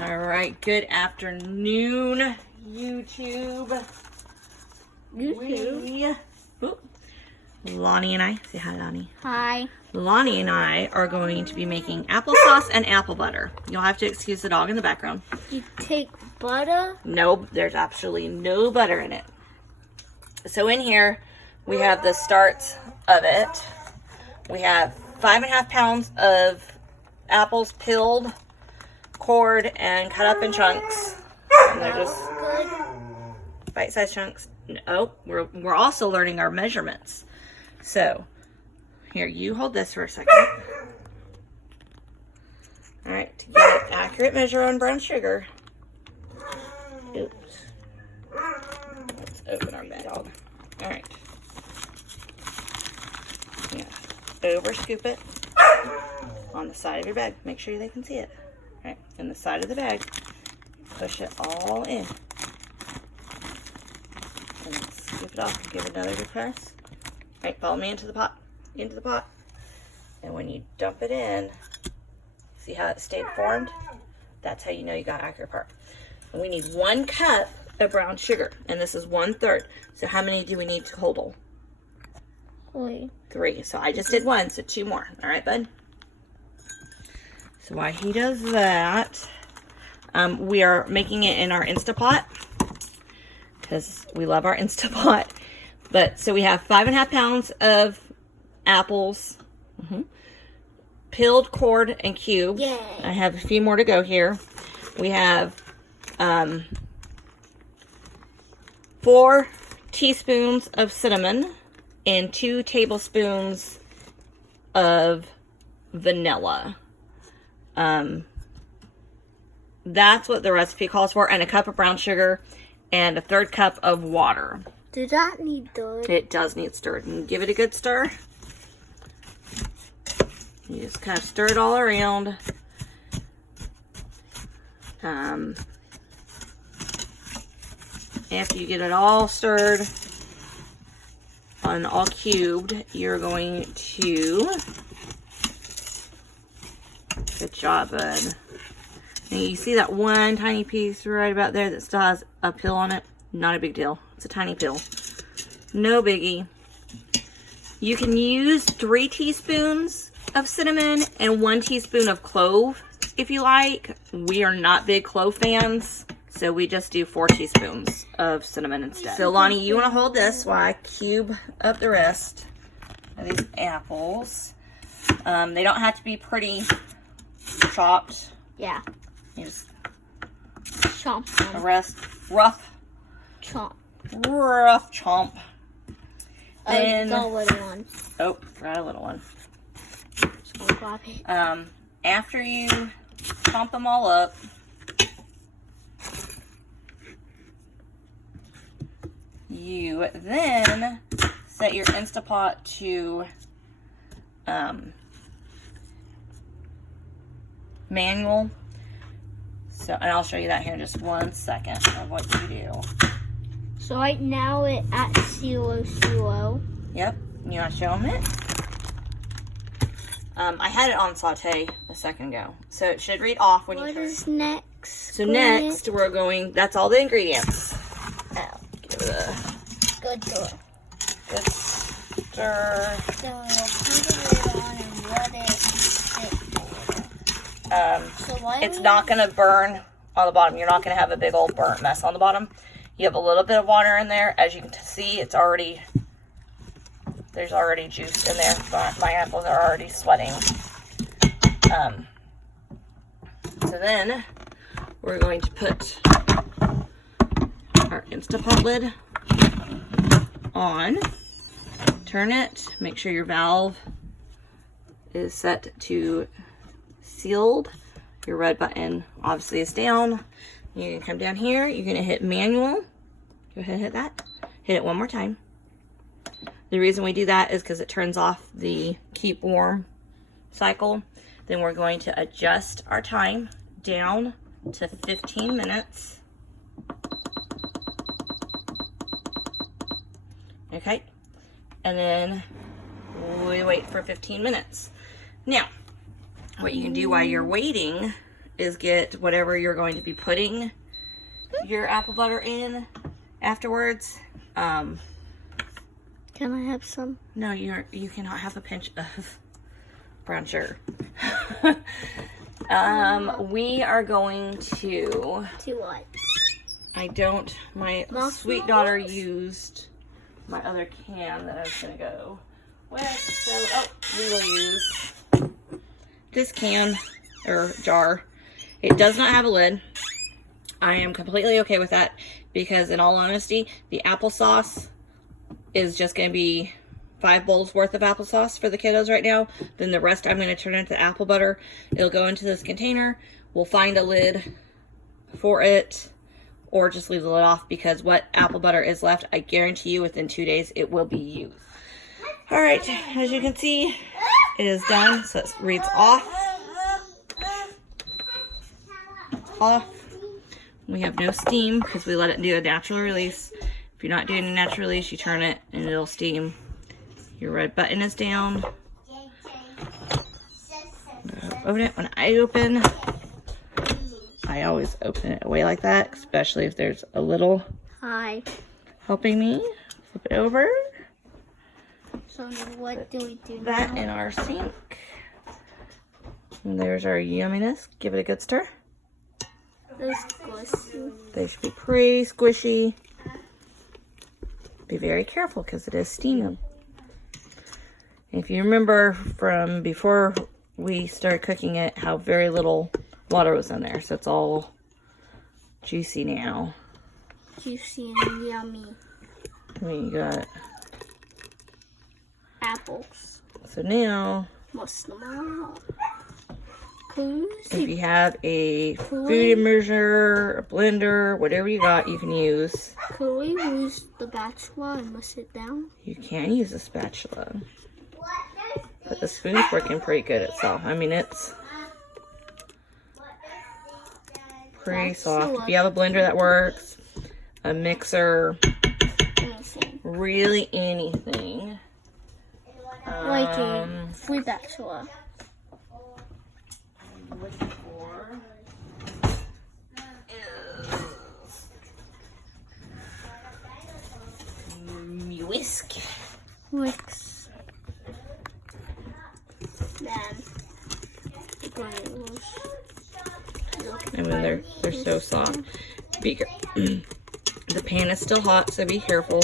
All right, good afternoon, YouTube. Lonnie and I, say hi, Lonnie. Hi. Lonnie and I are going to be making applesauce and apple butter. You'll have to excuse the dog in the background. You take butter? No, there's absolutely no butter in it. So in here, we have the starts of it. We have 5.5 pounds of apples peeled, cored, and cut up in chunks. And they're just bite-sized chunks. Oh, we're also learning our measurements. So, here, you hold this for a second. All right, to get an accurate measure on brown sugar. Oops. Let's open our bag. All right. Yeah. Over scoop it on the side of your bag. Make sure they can see it. All right, in the side of the bag, push it all in. And then scoop it off and give it another good press. All right, follow me into the pot. And when you dump it in, see how it stayed formed? That's how you know you got accurate part. And we need 1 cup of brown sugar, and this is 1/3. So how many do we need total? 3. So I just did 1, so 2 more. All right, bud? So while he does that, we are making it in our Instapot because we love our Instapot. But so we have 5.5 pounds of apples, peeled, cored, and cubed. Yay. I have a few more to go here. We have 4 teaspoons of cinnamon and 2 tablespoons of vanilla. That's what the recipe calls for, and a cup of brown sugar and a 1/3 cup of water. Does that need stirred? It does need stirred, and give it a good stir. You just kind of stir it all around. After you get it all stirred and all cubed, you're going to, good job, bud. And you see that one tiny piece right about there that still has a peel on it? Not a big deal. It's a tiny peel. No biggie. You can use 3 teaspoons of cinnamon and 1 teaspoon of clove if you like. We are not big clove fans, so we just do 4 teaspoons of cinnamon instead. So Lonnie, you want to hold this while I cube up the rest of these apples. They don't have to be pretty chopped. Yeah. You just Chomp. the rest rough Chomp. chomp. And the little one. Oh, forgot a little one. So I'll grab it. After you chomp them all up, you then set your Instapot to manual. So, and I'll show you that here in just 1 second of what you do. So right now it's at 0. Yep, you want to show them it? I had it on saute a second ago, so it should read off when you What turn. is next? So next we're going, that's all the ingredients. Oh, Give it a good door. good stir. So put the lid on and let it sit there. So why It's not going to burn on the bottom. You're not going to have a big old burnt mess on the bottom. You have a little bit of water in there. As you can see, it's already, there's already juice in there. My apples are already sweating. So then we're going to put our Instapot lid on. Turn it. Make sure your valve is set to sealed. Your red button obviously is down. You're going to come down here. You're going to hit manual. Go ahead and hit that. Hit it one more time. The reason we do that is because it turns off the keep warm cycle. Then we're going to adjust our time down to 15 minutes. Okay. And then we wait for 15 minutes. Now, what you can do while you're waiting is get whatever you're going to be putting your apple butter in afterwards. Can I have some? No, you cannot have a pinch of brown sugar. We are going to... To what? My sweet daughter used my other can that I was going to go with. So, we will use this can or jar. It does not have a lid. I am completely okay with that because in all honesty, the applesauce is just going to be 5 bowls worth of applesauce for the kiddos right now. Then the rest I'm going to turn into apple butter. It'll go into this container. We'll find a lid for it or just leave the lid off because what apple butter is left, I guarantee you within 2 days it will be used. All right, as you can see, it is done. So it reads off. Off. We have no steam because we let it do a natural release. If you're not doing a natural release, you turn it and it'll steam. Your red button is down. Open it. When I open, I always open it away like that, especially if there's a little helping me. Flip it over. So what do we do that now? In our sink. And there's our yumminess. Give it a good stir. They should be pretty squishy. Be very careful because it is steaming. If you remember from before we started cooking it, how very little water was in there. So it's all juicy now. Juicy and yummy. We got apples. So now, if you have a food immerser, a blender, whatever you got, you can use. Could we use the spatula and mush it down? You can use a spatula. But the spoon's working pretty good itself. I mean, it's pretty soft. If you have a blender that works, a mixer, really anything. Like a food spatula. Looking for is Whisk. Man. I mean, they're so soft. The pan is still hot, so be careful.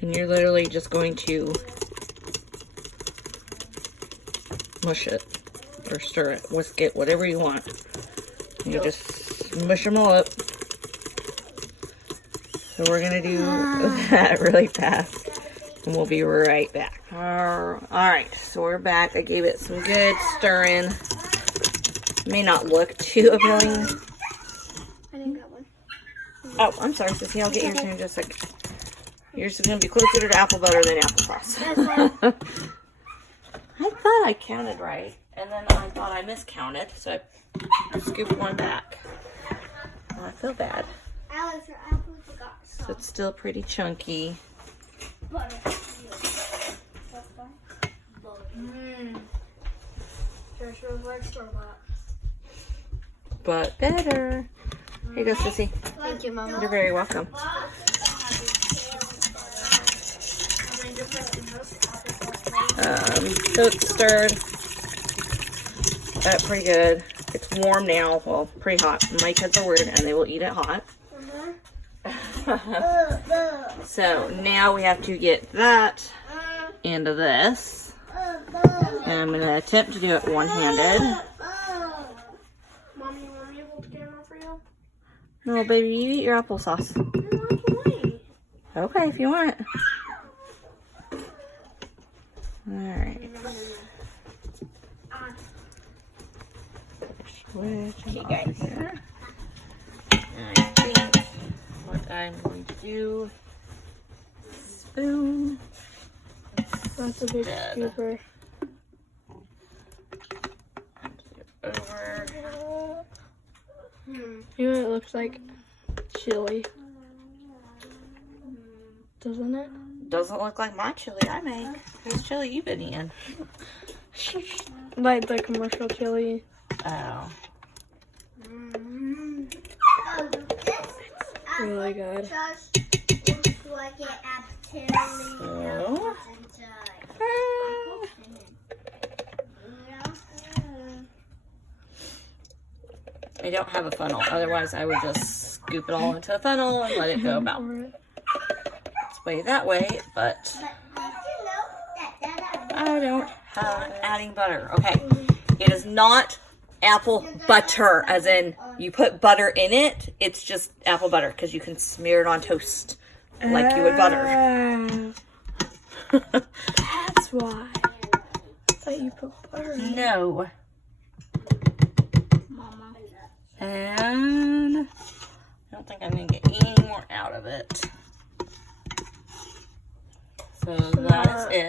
And you're literally just going to mush it or stir it, whisk it, whatever you want. You just mush them all up. So we're gonna do that really fast, and we'll be right back. All right, so we're back. I gave it some good stirring. May not look too appealing. I didn't get one. Oh, I'm sorry, Sissy. I'll get yours in just a second. Yours is gonna be closer to apple butter than applesauce. I thought I counted right, and then I thought I miscounted, so I scooped one back. Oh, I feel bad. Alex, your apple forgot So it's still pretty chunky. butter. But better. Here you go, Sissy. Thank you, Mama. You're very welcome. So it's stirred pretty good. It's warm now. Well, pretty hot. My kids are weird and they will eat it hot. So now we have to get that into this. And I'm going to attempt to do it one-handed. Mommy, you want me to hold the camera for you? No, baby, you eat your applesauce. Okay, if you want. Alright. Okay, guys. I think what I'm going to do, spoon. That's a big scooper. Over. You know what it looks like? Chili. Doesn't it? Doesn't look like my chili I make. Whose chili you been eating? Like the commercial chili. Oh. really good. Just looks like it absolutely So, I don't have a funnel. Otherwise, I would just scoop it all into a funnel and let it go about its way that way. But I don't have adding butter. Okay, it is not apple butter, as in you put butter in it. It's just apple butter because you can smear it on toast like you would butter. That's why. I thought you put butter in it. No. Mama. And I don't think I'm going to get any more out of it. So that is it.